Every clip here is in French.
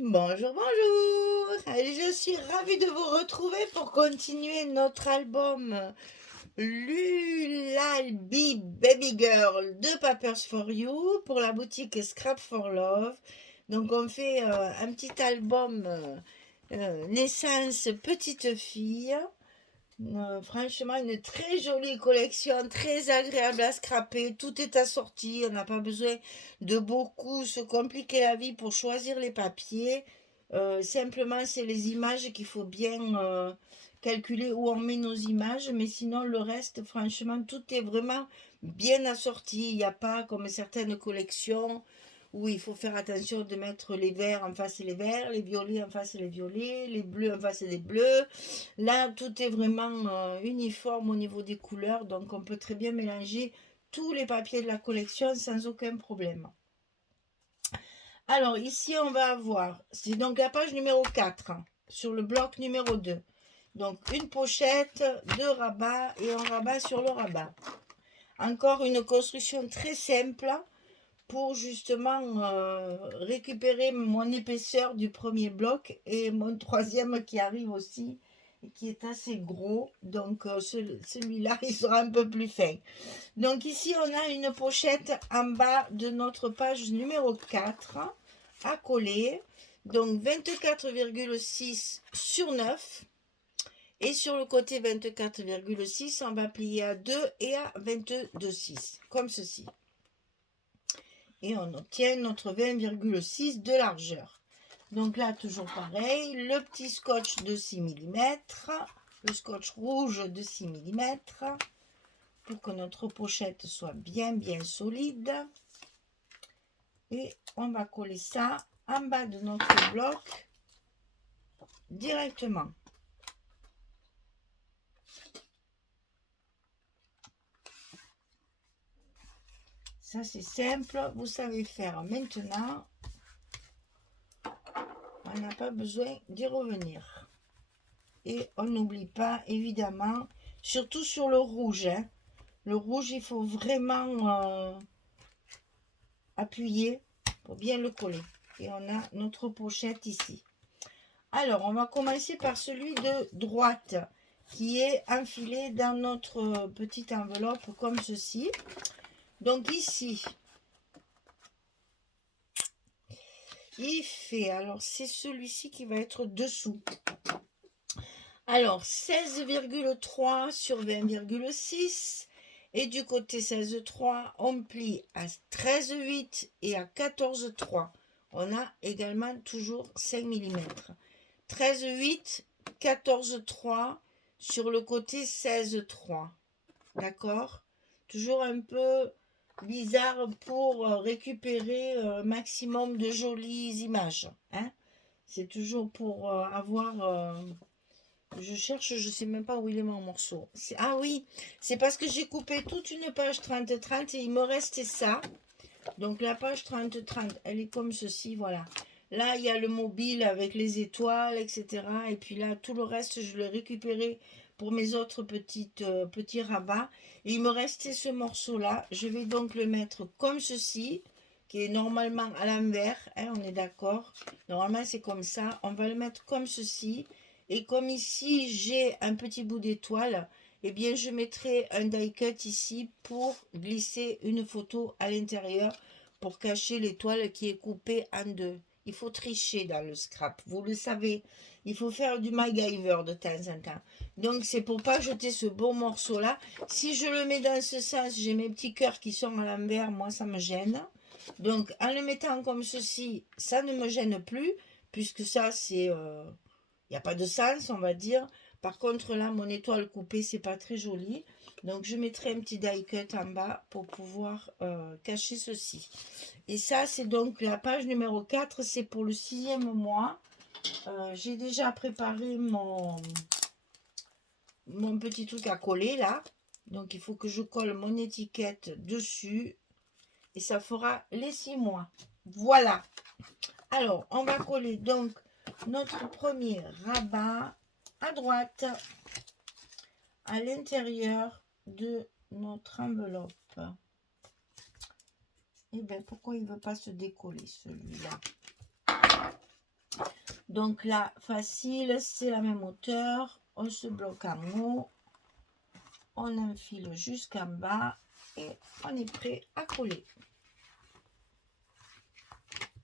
Bonjour, bonjour. Je suis ravie de vous retrouver pour continuer notre album Lullaby Baby Girl de Papers for You pour la boutique Scrap for Love. Donc on fait un petit album naissance petite fille. Franchement, une très jolie collection, très agréable à scraper. Tout est assorti. On n'a pas besoin de beaucoup se compliquer la vie pour choisir les papiers. Simplement, c'est les images qu'il faut bien calculer où on met nos images. Mais sinon, le reste, franchement, tout est vraiment bien assorti. Il n'y a pas comme certaines collections où il faut faire attention de mettre les verts en face et les verts, les violets en face et les violets, les bleus en face et les bleus. Là, tout est vraiment uniforme au niveau des couleurs, donc on peut très bien mélanger tous les papiers de la collection sans aucun problème. Alors ici, on va avoir, c'est donc la page numéro 4 sur le bloc numéro 2. Donc une pochette, deux rabats et un rabat sur le rabat. Encore une construction très simple pour justement récupérer mon épaisseur du premier bloc et mon troisième qui arrive aussi et qui est assez gros. Donc celui-là, il sera un peu plus fin. Donc ici, on a une pochette en bas de notre page numéro 4 à coller. Donc 24,6 sur 9. Et sur le côté 24,6, on va plier à 2 et à 22,6, comme ceci. Et on obtient notre 20,6 de largeur. Donc là, toujours pareil, le petit scotch de 6 mm, le scotch rouge de 6 mm, pour que notre pochette soit bien solide. Et on va coller ça en bas de notre bloc directement. Ça, c'est simple, vous savez faire maintenant. On n'a pas besoin d'y revenir. Et on n'oublie pas, évidemment, surtout sur le rouge. Le rouge, il faut vraiment appuyer pour bien le coller. Et on a notre pochette ici. Alors, on va commencer par celui de droite qui est enfilé dans notre petite enveloppe comme ceci. Donc ici, il fait, alors c'est celui-ci qui va être dessous. Alors 16,3 sur 20,6 et du côté 16,3 on plie à 13,8 et à 14,3. On a également toujours 5 mm. 13,8, 14,3 sur le côté 16,3. D'accord? Toujours un peu bizarre pour récupérer un maximum de jolies images. Hein? C'est toujours pour avoir... je cherche, je sais même pas où il est mon morceau. Ah oui, c'est parce que j'ai coupé toute une page 30-30 et il me restait ça. Donc la page 30-30, elle est comme ceci, voilà. Là, il y a le mobile avec les étoiles, etc. Et puis là, tout le reste, je l'ai récupéré pour mes autres petits rabats. Et il me restait ce morceau-là. Je vais donc le mettre comme ceci, qui est normalement à l'envers. Hein, on est d'accord. Normalement, c'est comme ça. On va le mettre comme ceci. Et comme ici, j'ai un petit bout d'étoile, eh bien, je mettrai un die cut ici pour glisser une photo à l'intérieur pour cacher l'étoile qui est coupée en deux. Il faut tricher dans le scrap, vous le savez. Il faut faire du MacGyver de temps en temps. Donc, c'est pour pas jeter ce beau morceau-là. Si je le mets dans ce sens, j'ai mes petits cœurs qui sont à l'envers. Moi, ça me gêne. Donc, en le mettant comme ceci, ça ne me gêne plus, puisque ça, c'est... il n'y a pas de sens, on va dire. Par contre, là, mon étoile coupée, c'est pas très joli. Donc, je mettrai un petit die cut en bas pour pouvoir cacher ceci. Et ça, c'est donc la page numéro 4. C'est pour le 6e mois. J'ai déjà préparé mon petit truc à coller, là. Donc, il faut que je colle mon étiquette dessus. Et ça fera les 6 mois. Voilà. Alors, on va coller donc notre premier rabat à droite à l'intérieur de notre enveloppe. Et bien, pourquoi il ne veut pas se décoller celui-là? Donc là, facile, c'est la même hauteur. On se bloque en haut. On enfile jusqu'en bas et on est prêt à coller.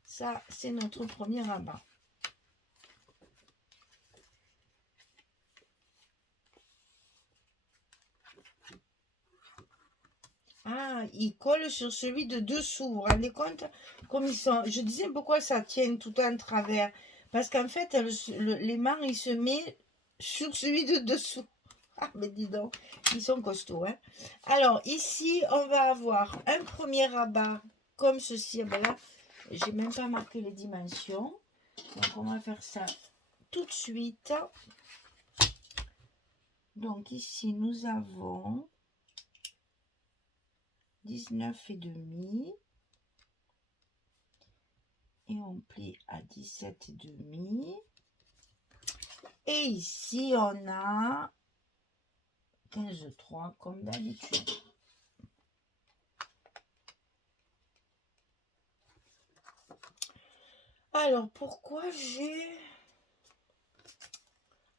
Ça, c'est notre premier rabat. Ah, il colle sur celui de dessous. Vous vous rendez compte comme ils sont. Je disais pourquoi ça tient tout en travers. Parce qu'en fait, l'aimant, il se met sur celui de dessous. Ah, mais dis donc, ils sont costauds. Hein. Alors, ici, on va avoir un premier rabat comme ceci. Ah ben là, j'ai même pas marqué les dimensions. Donc, on va faire ça tout de suite. Donc, ici, nous avons 19,5 et on plie à 17,5 et ici on a 15,3 comme d'habitude. Alors pourquoi j'ai...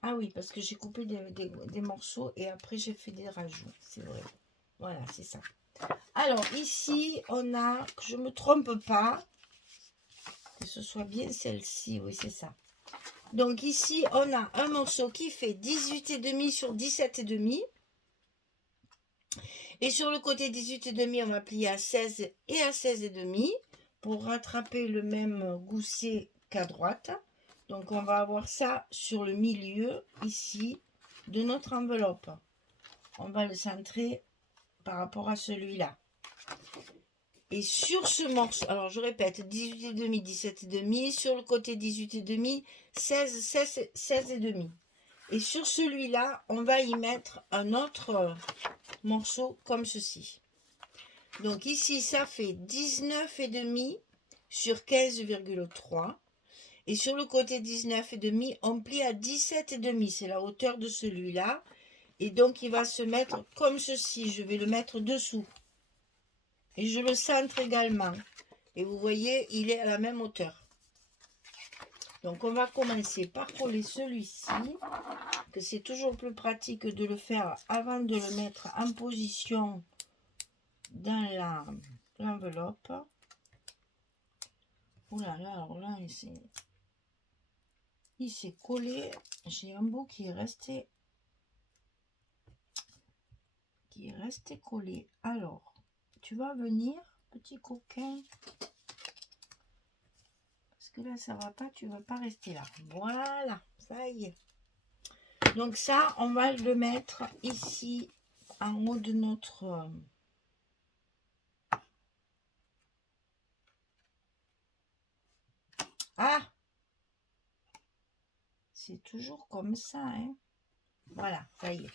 Ah oui, parce que j'ai coupé des morceaux et après j'ai fait des rajouts, c'est vrai. Voilà, c'est ça. Alors ici on a, que je me trompe pas, que ce soit bien celle-ci, oui c'est ça. Donc ici, on a un morceau qui fait 18,5 sur 17,5. Et sur le côté 18,5, on va plier à 16 et à 16,5 pour rattraper le même gousset qu'à droite. Donc on va avoir ça sur le milieu ici de notre enveloppe. On va le centrer par rapport à celui-là. Et sur ce morceau, alors je répète, 18,5, 17,5, sur le côté 18,5, 16,5. Et sur celui-là, on va y mettre un autre morceau comme ceci. Donc ici, ça fait 19,5 sur 15,3. Et sur le côté 19,5, on plie à 17,5. C'est la hauteur de celui-là. Et donc, il va se mettre comme ceci. Je vais le mettre dessous. Et je le centre également. Et vous voyez, il est à la même hauteur. Donc, on va commencer par coller celui-ci. Que c'est toujours plus pratique de le faire avant de le mettre en position dans l'enveloppe. Oh là là, alors là, il s'est collé. J'ai un bout qui est resté collé. Alors, tu vas venir, petit coquin. Parce que là, ça va pas, tu vas pas rester là. Voilà, ça y est. Donc ça, on va le mettre ici, en haut de notre... Ah! C'est toujours comme ça, hein. Voilà, ça y est.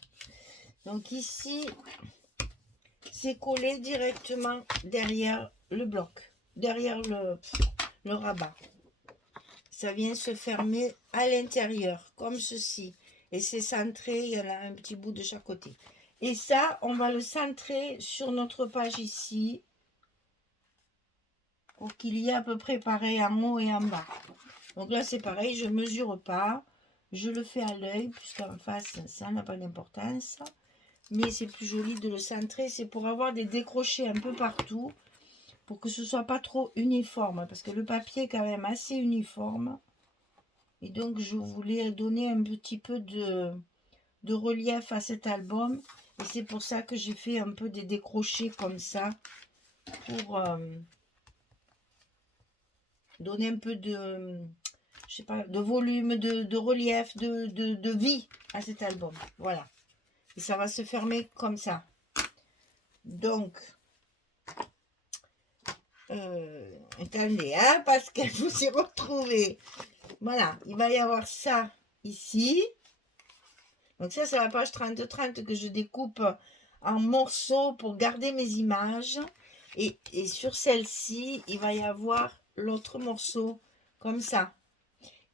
Donc ici, c'est collé directement derrière le bloc, derrière le rabat. Ça vient se fermer à l'intérieur, comme ceci. Et c'est centré, il y en a un petit bout de chaque côté. Et ça, on va le centrer sur notre page ici, pour qu'il y ait à peu près pareil en haut et en bas. Donc là, c'est pareil, je ne mesure pas. Je le fais à l'œil, puisqu'en face, ça n'a pas d'importance. Mais c'est plus joli de le centrer. C'est pour avoir des décrochés un peu partout, pour que ce soit pas trop uniforme. Parce que le papier est quand même assez uniforme. Et donc, je voulais donner un petit peu de relief à cet album. Et c'est pour ça que j'ai fait un peu des décrochés comme ça. Pour donner un peu de... je sais pas, de volume, de relief, de vie à cet album. Voilà. Et ça va se fermer comme ça. Donc, attendez, hein, parce qu'elle vous est retrouvée. Voilà, il va y avoir ça ici. Donc ça, c'est la page 30-30 que je découpe en morceaux pour garder mes images. Et sur celle-ci, il va y avoir l'autre morceau comme ça.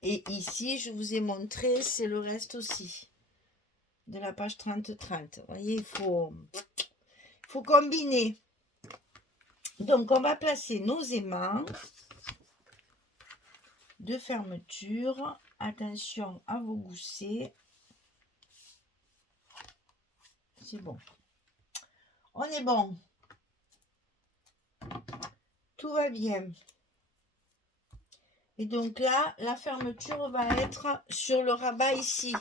Et ici, je vous ai montré, c'est le reste aussi de la page 30-30. Vous voyez, il faut combiner. Donc, on va placer nos aimants de fermeture Attention à vos goussets. C'est bon. On est bon. Tout va bien. Et donc là, la fermeture va être sur le rabat ici.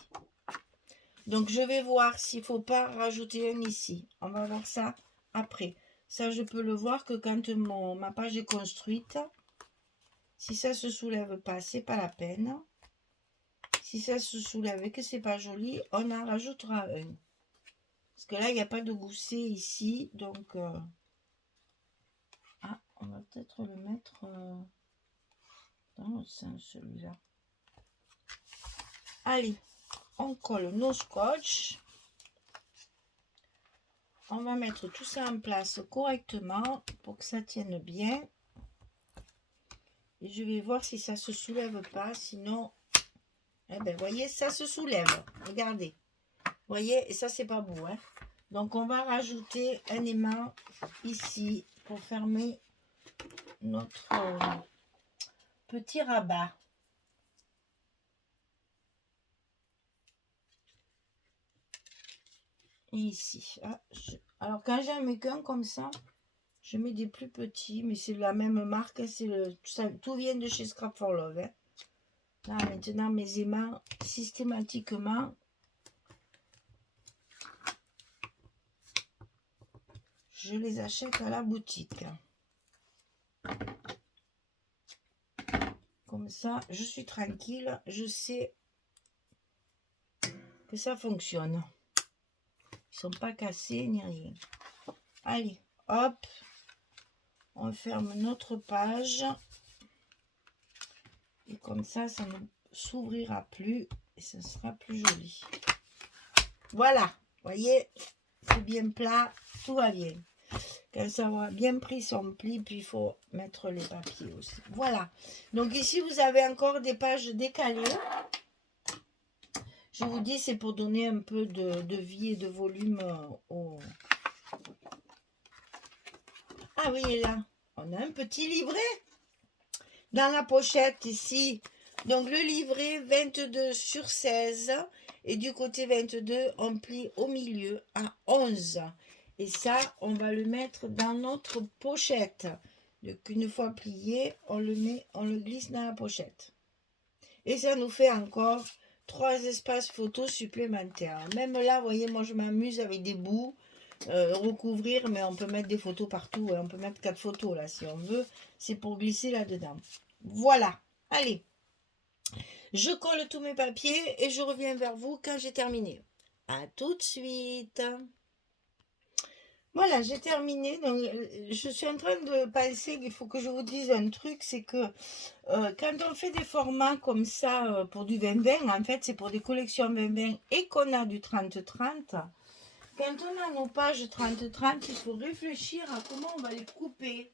Donc je vais voir s'il ne faut pas rajouter un ici. On va voir ça après. Ça, je peux le voir que quand ma page est construite. Si ça ne se soulève pas, c'est pas la peine. Si ça se soulève et que c'est pas joli, on en rajoutera un. Parce que là, il n'y a pas de gousset ici. Donc, ah, on va peut-être le mettre dans le sens, celui-là. Allez, on colle nos scotch. On va mettre tout ça en place correctement pour que ça tienne bien. Et je vais voir si ça se soulève pas. Sinon, eh ben, voyez, ça se soulève. Regardez. Voyez, et ça, c'est pas beau. Hein? Donc, on va rajouter un aimant ici pour fermer notre petit rabat. Et ici. Ah, alors, quand j'en mets qu'un comme ça, je mets des plus petits, mais c'est la même marque. Tout vient de chez Scrap for Love. Hein. Là, maintenant, mes aimants, systématiquement, je les achète à la boutique. Comme ça, je suis tranquille. Je sais que ça fonctionne. Ils sont pas cassés ni rien. Allez, hop. On ferme notre page. Et comme ça, ça ne s'ouvrira plus. Et ce sera plus joli. Voilà. Voyez, c'est bien plat. Tout va bien. Quand ça aura bien pris son pli, puis il faut mettre les papiers aussi. Voilà. Donc ici, vous avez encore des pages décalées. Je vous dis, c'est pour donner un peu de vie et de volume au... Ah oui, là, on a un petit livret dans la pochette ici. Donc le livret 22/16 et du côté 22, on plie au milieu à 11. Et ça, on va le mettre dans notre pochette. Donc une fois plié, on le glisse dans la pochette. Et ça nous fait encore 3 espaces photos supplémentaires. Même là, vous voyez, moi je m'amuse avec des bouts, recouvrir, mais on peut mettre des photos partout. On peut mettre 4 photos là si on veut. C'est pour glisser là-dedans. Voilà. Allez. Je colle tous mes papiers et je reviens vers vous quand j'ai terminé. À tout de suite. Voilà, j'ai terminé. Donc, je suis en train de penser qu'il faut que je vous dise un truc, c'est que quand on fait des formats comme ça pour du 20-20, en fait, c'est pour des collections 20-20 et qu'on a du 30-30. Quand on a nos pages 30-30, il faut réfléchir à comment on va les couper.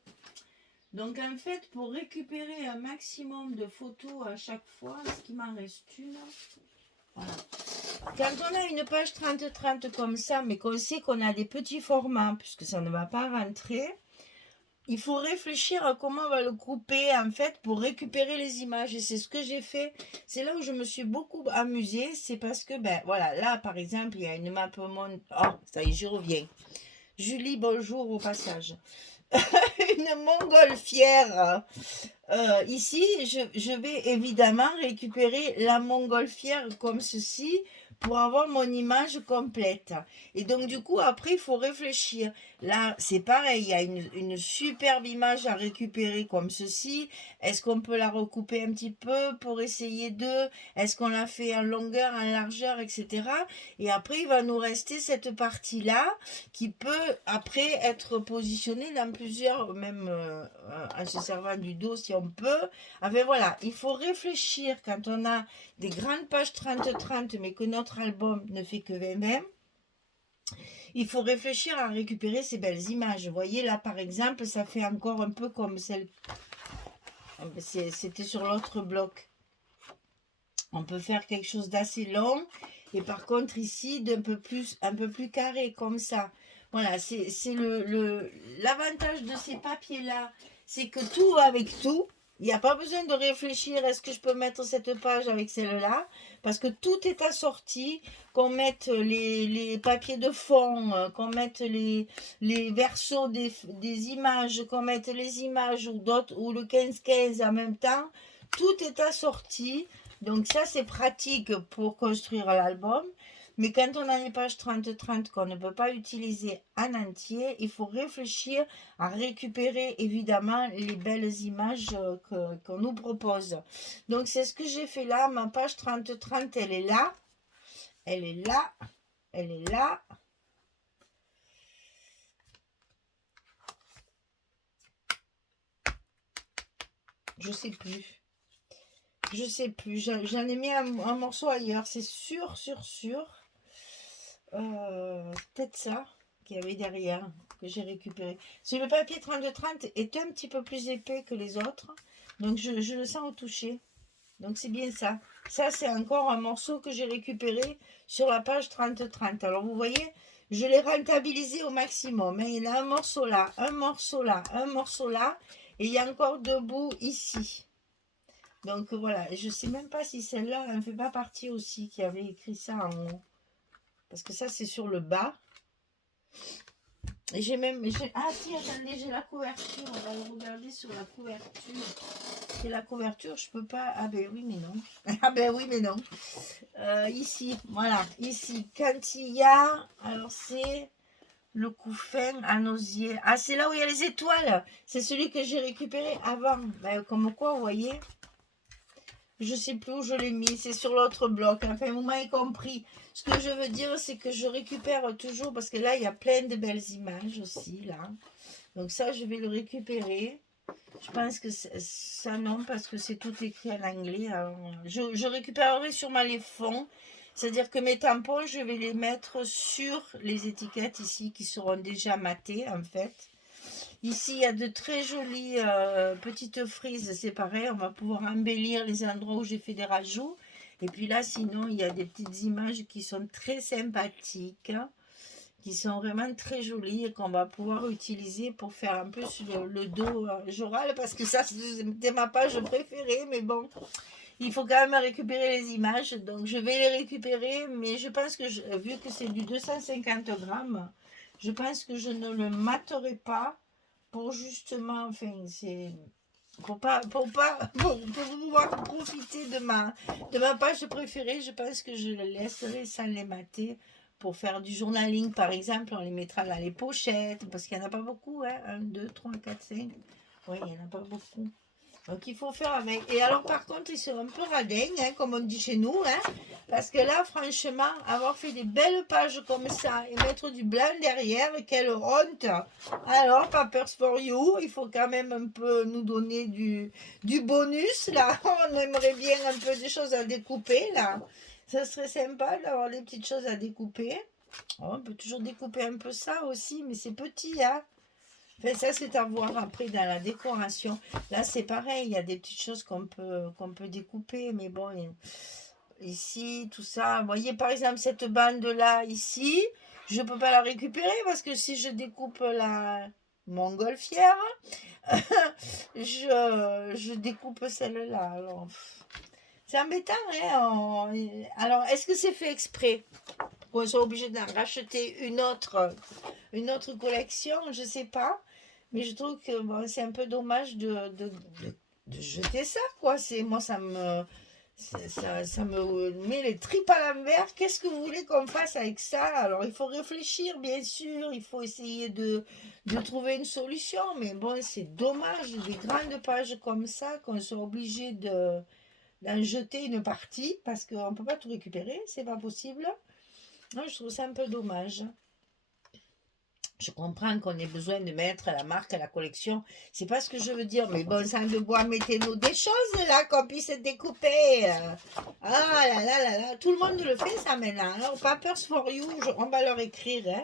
Donc, en fait, pour récupérer un maximum de photos à chaque fois, est-ce qu'il m'en reste une? Voilà. Quand on a une page 30-30 comme ça, mais qu'on sait qu'on a des petits formats, puisque ça ne va pas rentrer, il faut réfléchir à comment on va le couper, en fait, pour récupérer les images. Et c'est ce que j'ai fait. C'est là où je me suis beaucoup amusée. C'est parce que, ben voilà, là, par exemple, il y a une map monde. Oh, ça y est, j'y reviens. Julie, bonjour au passage. Une montgolfière. Ici, je vais évidemment récupérer la montgolfière comme ceci pour avoir mon image complète. Et donc, du coup, après, il faut réfléchir. Là, c'est pareil, il y a une superbe image à récupérer comme ceci. Est-ce qu'on peut la recouper un petit peu pour essayer de... Est-ce qu'on la fait en longueur, en largeur, etc. Et après, il va nous rester cette partie-là qui peut, après, être positionnée dans plusieurs, même en se servant du dos, si on peut. Enfin, voilà, il faut réfléchir quand on a des grandes pages 30-30, mais que notre album ne fait que 20-20. Il faut réfléchir à récupérer ces belles images. Vous voyez, là, par exemple, ça fait encore un peu comme celle... C'était sur l'autre bloc. On peut faire quelque chose d'assez long. Et par contre, ici, un peu plus carré, comme ça. Voilà, c'est l'avantage de ces papiers-là. C'est que tout va avec tout. Il n'y a pas besoin de réfléchir, est-ce que je peux mettre cette page avec celle-là? Parce que tout est assorti, qu'on mette les papiers de fond, qu'on mette les versos des images, qu'on mette les images ou d'autres, ou le 15-15 en même temps. Tout est assorti. Donc ça, c'est pratique pour construire l'album. Mais quand on a les pages 30-30 qu'on ne peut pas utiliser en entier, il faut réfléchir à récupérer évidemment les belles images qu'on nous propose. Donc c'est ce que j'ai fait là. Ma page 30-30, elle est là. Elle est là. Elle est là. Je sais plus. Je sais plus. J'en ai mis un morceau ailleurs. C'est sûr. Peut-être ça qu'il y avait derrière que j'ai récupéré. Si le papier 30-30 est un petit peu plus épais que les autres, donc je le sens au toucher. Donc c'est bien ça. Ça, c'est encore un morceau que j'ai récupéré sur la page 30-30. Alors vous voyez, je l'ai rentabilisé au maximum. Hein. Il y a un morceau là, un morceau là, un morceau là. Et il y a encore deux bouts ici. Donc voilà, je ne sais même pas si celle-là ne fait pas partie aussi, qui avait écrit ça en haut. Parce que ça, c'est sur le bas. Et j'ai même... Ah si, attendez, j'ai la couverture. On va le regarder sur la couverture. C'est la couverture, je peux pas... Ah ben oui, mais non. Ah ben oui, mais non. Ici, voilà. Ici, quand il y a... Alors c'est le couffin à osier. Ah, c'est là où il y a les étoiles. C'est celui que j'ai récupéré avant. Ben, comme quoi, vous voyez... Je sais plus où je l'ai mis, c'est sur l'autre bloc. Enfin, vous m'avez compris. Ce que je veux dire, c'est que je récupère toujours, parce que là, il y a plein de belles images aussi, là. Donc ça, je vais le récupérer. Je pense que ça, non, parce que c'est tout écrit en anglais. Alors, je récupérerai sûrement les fonds. C'est-à-dire que mes tampons, je vais les mettre sur les étiquettes ici, qui seront déjà matées, en fait. Ici, il y a de très jolies petites frises, c'est pareil, on va pouvoir embellir les endroits où j'ai fait des rajouts. Et puis là, sinon, il y a des petites images qui sont très sympathiques, qui sont vraiment très jolies et qu'on va pouvoir utiliser pour faire un peu sur le dos Joral, parce que ça, c'était ma page préférée, mais bon, il faut quand même récupérer les images, donc je vais les récupérer, mais je pense que, vu que c'est du 250 grammes, je pense que je ne le materai pas pour justement, enfin, c'est pour pouvoir profiter de ma page préférée. Je pense que je le laisserai sans les mater pour faire du journaling, par exemple. On les mettra dans les pochettes, parce qu'il n'y en a pas beaucoup, hein. 1, 2, 3, 4, 5. Oui, il n'y en a pas beaucoup. Donc il faut faire avec. Et alors par contre, ils sont un peu radins, hein, comme on dit chez nous, hein, parce que là, franchement, avoir fait des belles pages comme ça et mettre du blanc derrière, quelle honte. Alors, Papers for You, il faut quand même un peu nous donner du bonus, là. On aimerait bien un peu des choses à découper, là. Ça serait sympa d'avoir des petites choses à découper. Oh, on peut toujours découper un peu ça aussi, mais c'est petit, hein. Enfin, ça, c'est à voir après dans la décoration. Là, c'est pareil, il y a des petites choses qu'on peut découper, mais bon, ici, tout ça. Vous voyez, par exemple, cette bande-là, ici, je ne peux pas la récupérer parce que si je découpe la montgolfière, je découpe celle-là. Alors, c'est embêtant, hein. Alors, est-ce que c'est fait exprès? Qu'on soit obligé d'en racheter une autre collection, je ne sais pas. Mais je trouve que bon, c'est un peu dommage de jeter ça, quoi. Moi, ça me met les tripes à l'envers. Qu'est-ce que vous voulez qu'on fasse avec ça? Alors, il faut réfléchir, bien sûr. Il faut essayer de trouver une solution. Mais bon, c'est dommage, des grandes pages comme ça, qu'on soit obligé d'en jeter une partie, parce qu'on ne peut pas tout récupérer, c'est pas possible. Non, je trouve ça un peu dommage. Je comprends qu'on ait besoin de mettre la marque à la collection. C'est pas ce que je veux dire. Mais bon sang de bois, mettez-nous des choses là qu'on puisse découper. Ah là là là là. Tout le monde le fait ça maintenant. Alors, Papers for You, on va leur écrire. Hein.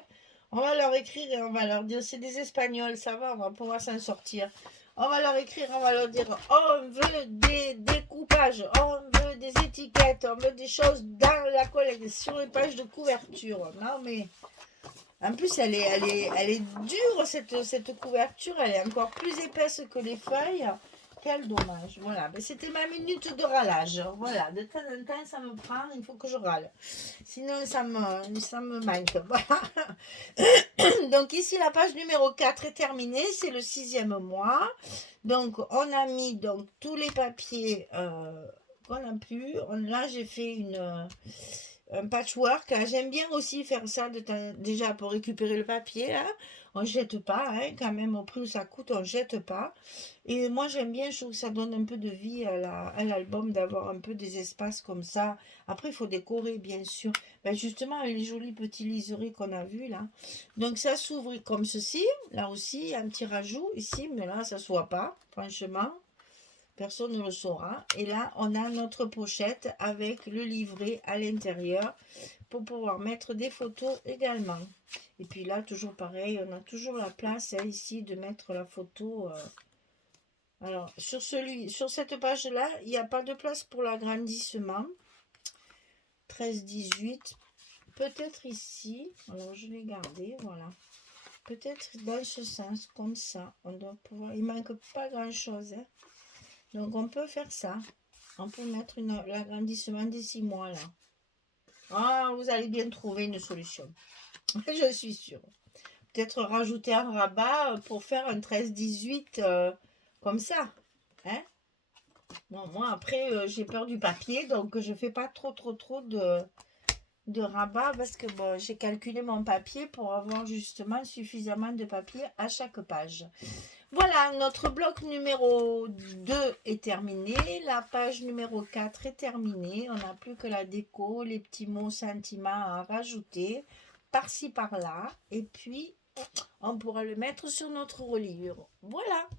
On va leur écrire et on va leur dire, c'est des Espagnols, ça va, on va pouvoir s'en sortir. On va leur écrire, on va leur dire, on veut des découpages, on veut des étiquettes, on veut des choses dans la collection, sur les pages de couverture. Non mais... En plus, elle est dure, cette couverture. Elle est encore plus épaisse que les feuilles. Quel dommage. Voilà, ben, c'était ma minute de râlage. Voilà, de temps en temps, ça me prend, il faut que je râle. Sinon, ça me manque. Voilà. Donc ici, la page numéro 4 est terminée. C'est le 6e mois. Donc, on a mis donc, tous les papiers qu'on a pu. Là, j'ai fait un patchwork. Là. J'aime bien aussi faire ça déjà pour récupérer le papier. Hein. On ne jette pas, hein, quand même, au prix où ça coûte, on ne jette pas. Et moi, j'aime bien, je trouve que ça donne un peu de vie à l'album, d'avoir un peu des espaces comme ça. Après, il faut décorer, bien sûr. Ben, justement, les jolis petits liserés qu'on a vus, là. Donc, ça s'ouvre comme ceci. Là aussi, un petit rajout ici, mais là, ça ne se voit pas, franchement. Personne ne le saura. Et là, on a notre pochette avec le livret à l'intérieur pour pouvoir mettre des photos également. Et puis là, toujours pareil, on a toujours la place hein, ici de mettre la photo. Alors, sur cette page-là, il n'y a pas de place pour l'agrandissement. 13-18. Peut-être ici. Alors, je vais garder, voilà. Peut-être dans ce sens, comme ça. On doit pouvoir... Il ne manque pas grand-chose. Hein. Donc, on peut faire ça. On peut mettre l'agrandissement des 6 mois, là. Ah, vous allez bien trouver une solution. Je suis sûre. Peut-être rajouter un rabat pour faire un 13-18 comme ça. Hein? Bon, moi, après, j'ai peur du papier, donc je fais pas trop de rabat parce que bon, j'ai calculé mon papier pour avoir justement suffisamment de papier à chaque page. Voilà, notre bloc numéro 2 est terminé. La page numéro 4 est terminée. On n'a plus que la déco, les petits mots sentiments à rajouter par-ci par-là. Et puis, on pourra le mettre sur notre reliure. Voilà.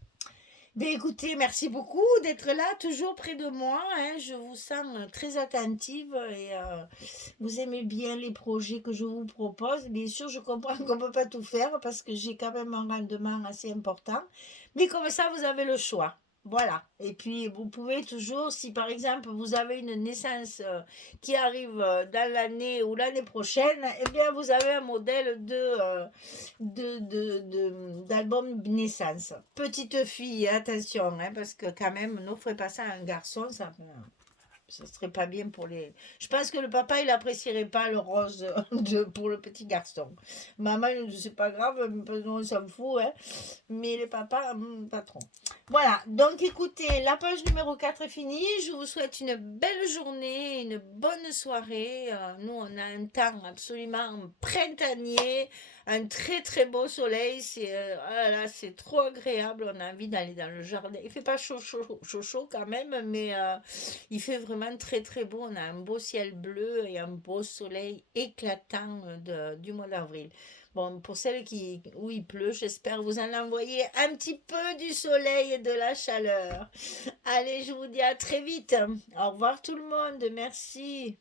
Ben écoutez, merci beaucoup d'être là, toujours près de moi. Hein. Je vous sens très attentive et vous aimez bien les projets que je vous propose. Bien sûr, je comprends qu'on ne peut pas tout faire parce que j'ai quand même un rendement assez important. Mais comme ça, vous avez le choix. Voilà. Et puis, vous pouvez toujours, si par exemple vous avez une naissance qui arrive dans l'année ou l'année prochaine, eh bien, vous avez un modèle d'album naissance. Petite fille, attention, hein, parce que quand même, n'offrez pas ça à un garçon, ça serait pas bien pour les... Je pense que le papa, il apprécierait pas le rose pour le petit garçon. Maman, c'est pas grave, on s'en fout, hein. Mais les papas, pas trop. Voilà, donc écoutez, la page numéro 4 est finie. Je vous souhaite une belle journée, une bonne soirée. Nous, on a un temps absolument printanier, un très très beau soleil. C'est trop agréable. On a envie d'aller dans le jardin. Il fait pas chaud quand même, mais il fait vraiment très très beau. On a un beau ciel bleu et un beau soleil éclatant du mois d'avril. Bon, pour celles où il pleut, j'espère vous en envoyer un petit peu du soleil et de la chaleur. Allez, je vous dis à très vite. Au revoir tout le monde. Merci.